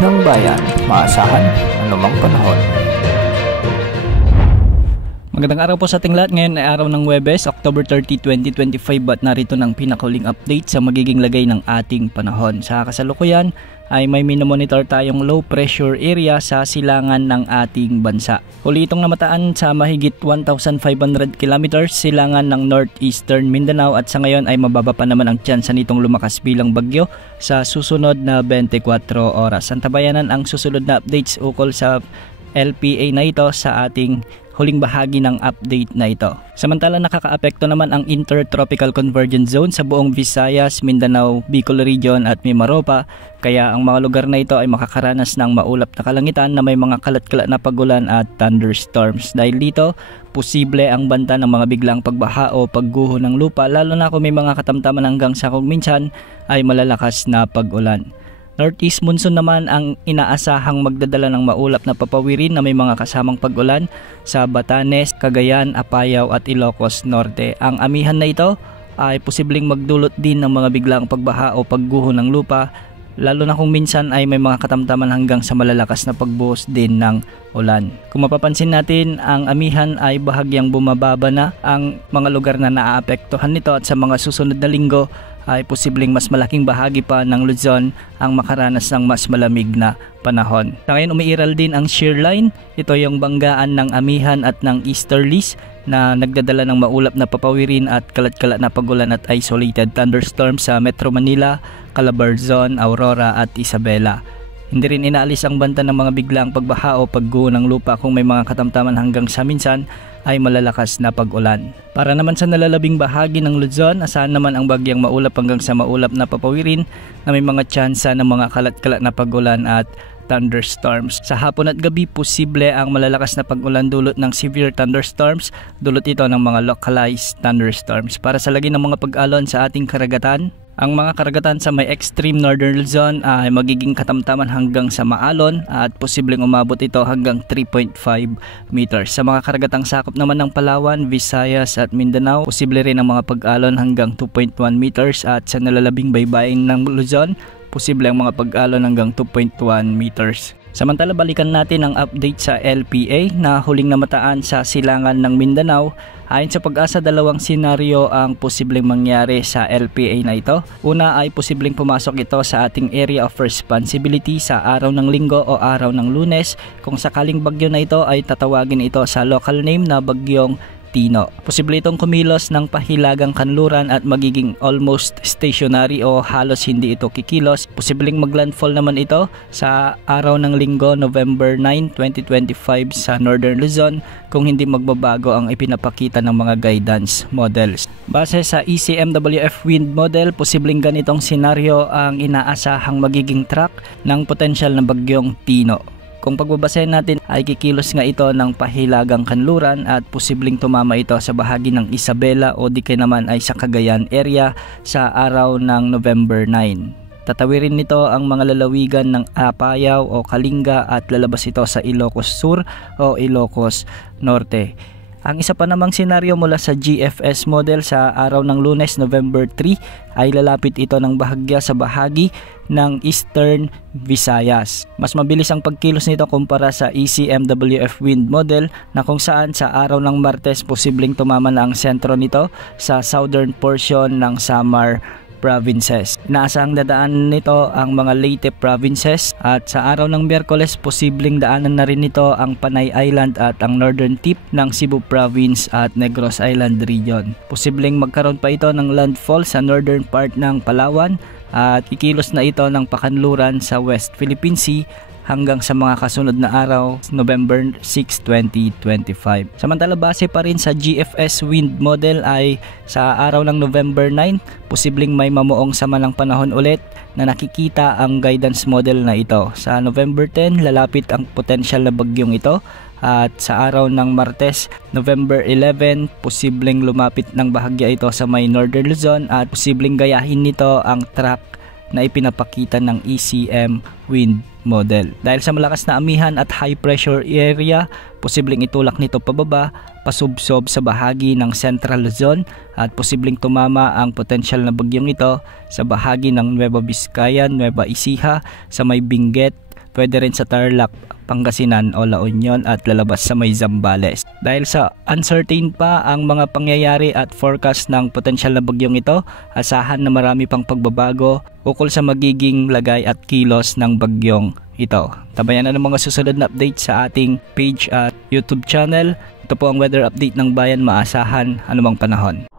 ng bayan, maasahan anumang panahon. Magandang araw po sa ating lahat. Ngayon ay araw ng Huwebes, October 30, 2025 at narito ng pinakahuling update sa magiging lagay ng ating panahon. Sa kasalukuyan ay may minomonitor tayong low pressure area sa silangan ng ating bansa. Huli itong namataan sa mahigit 1,500 kilometers silangan ng northeastern Mindanao at sa ngayon ay mababa pa naman ang tsansa nitong lumakas bilang bagyo sa susunod na 24 oras. Antabayanan ang susunod na updates ukol sa LPA na ito sa ating huling bahagi ng update na ito. Samantala nakakaapekto naman ang Intertropical Convergence Zone sa buong Visayas, Mindanao, Bicol Region at Mimaropa, kaya ang mga lugar na ito ay makakaranas ng maulap na kalangitan na may mga kalat-kalat na pagulan at thunderstorms. Dahil dito, posible ang banta ng mga biglang pagbaha o pagguho ng lupa, lalo na kung may mga katamtaman hanggang sa kung minsan ay malalakas na pag-ulan. Northeast monsoon naman ang inaasahang magdadala ng maulap na papawirin na may mga kasamang pag-ulan sa Batanes, Cagayan, Apayao at Ilocos Norte. Ang amihan na ito ay posibleng magdulot din ng mga biglang pagbaha o pagguho ng lupa, lalo na kung minsan ay may mga katamtaman hanggang sa malalakas na pagbuhos din ng ulan. Kung mapapansin natin, ang amihan ay bahagyang bumababa na ang mga lugar na naaapektuhan nito at sa mga susunod na linggo ay posibleng mas malaking bahagi pa ng Luzon ang makaranas ng mas malamig na panahon. Sa ngayon umiiral din ang shear line. Ito yung banggaan ng amihan at ng easterlies na nagdadala ng maulap na papawirin at kalat-kalat na pagulan at isolated thunderstorms sa Metro Manila, Calabarzon, Aurora at Isabela. Hindi rin inaalis ang banta ng mga biglang pagbaha o pagguho ng lupa kung may mga katamtaman hanggang sa minsan ay malalakas na pag-ulan. Para naman sa nalalabing bahagi ng Luzon, asahan naman ang bagyang maulap hanggang sa maulap na papawirin na may mga tsansa ng mga kalat-kalat na pag-ulan at thunderstorms. Sa hapon at gabi, posible ang malalakas na pag-ulan dulot ng severe thunderstorms, dulot ito ng mga localized thunderstorms. Para sa lagi ng mga pag-alon sa ating karagatan, ang mga karagatan sa may extreme northern Luzon ay magiging katamtaman hanggang sa maalon at posibleng umabot ito hanggang 3.5 meters. Sa mga karagatang sakop naman ng Palawan, Visayas at Mindanao, posible rin ang mga pag-alon hanggang 2.1 meters at sa nalalabing baybayin ng Luzon, posible ang mga pag-alon hanggang 2.1 meters. Samantala balikan natin ang update sa LPA na huling namataan sa silangan ng Mindanao. Ayon sa Pag-asa, dalawang senaryo ang posibleng mangyari sa LPA na ito. Una ay posibleng pumasok ito sa ating area of responsibility sa araw ng Linggo o araw ng Lunes. Kung sakaling bagyo na ito ay tatawagin ito sa local name na Bagyong Tino. Posible itong kumilos ng pahilagang kanluran at magiging almost stationary o halos hindi ito kikilos. Posibleng maglandfall naman ito sa araw ng Linggo, November 9, 2025 sa Northern Luzon kung hindi magbabago ang ipinapakita ng mga guidance models. Base sa ECMWF wind model, posibleng ganitong senaryo ang inaasahang magiging track ng potensyal na Bagyong Tino. Kung pagbabasehin natin ay kikilos nga ito ng pahilagang kanluran at posibleng tumama ito sa bahagi ng Isabela o di kaya naman ay sa Cagayan area sa araw ng November 9. Tatawirin nito ang mga lalawigan ng Apayao o Kalinga at lalabas ito sa Ilocos Sur o Ilocos Norte. Ang isa pa namang senaryo mula sa GFS model sa araw ng Lunes, November 3 ay lalapit ito ng bahagya sa bahagi ng Eastern Visayas. Mas mabilis ang pagkilos nito kumpara sa ECMWF wind model na kung saan sa araw ng Martes posibleng tumama na ang sentro nito sa southern portion ng Samar provinces. Inaasahang dadaan nito ang mga Leyte provinces at sa araw ng Miyerkules posibleng daanan na rin nito ang Panay Island at ang northern tip ng Cebu province at Negros Island region. Posibleng magkaroon pa ito ng landfall sa northern part ng Palawan at kikilos na ito ng pakanluran sa West Philippine Sea hanggang sa mga kasunod na araw, November 6, 2025. Samantala base pa rin sa GFS wind model ay sa araw ng November 9, posibleng may mamuong sama ng panahon ulit na nakikita ang guidance model na ito. Sa November 10, lalapit ang potensyal na bagyong ito. At sa araw ng Martes, November 11, posibleng lumapit ng bahagya ito sa may Northern Luzon at posibleng gayahin nito ang track na ipinapakita ng ECM wind model. Dahil sa malakas na amihan at high pressure area, posibleng itulak nito pababa, pasubsob sa bahagi ng Central Luzon at posibleng tumama ang potensyal na bagyong ito sa bahagi ng Nueva Vizcaya, Nueva Ecija, sa may Benguet, pwede rin sa Tarlac, Pangasinan o La Union at lalabas sa may Zambales. Dahil sa uncertain pa ang mga pangyayari at forecast ng potensyal na bagyong ito, asahan na marami pang pagbabago ukol sa magiging lagay at kilos ng bagyong ito. Tabayan na ng mga susunod na update sa ating page at YouTube channel. Ito po ang weather update ng bayan, maasahan anumang panahon.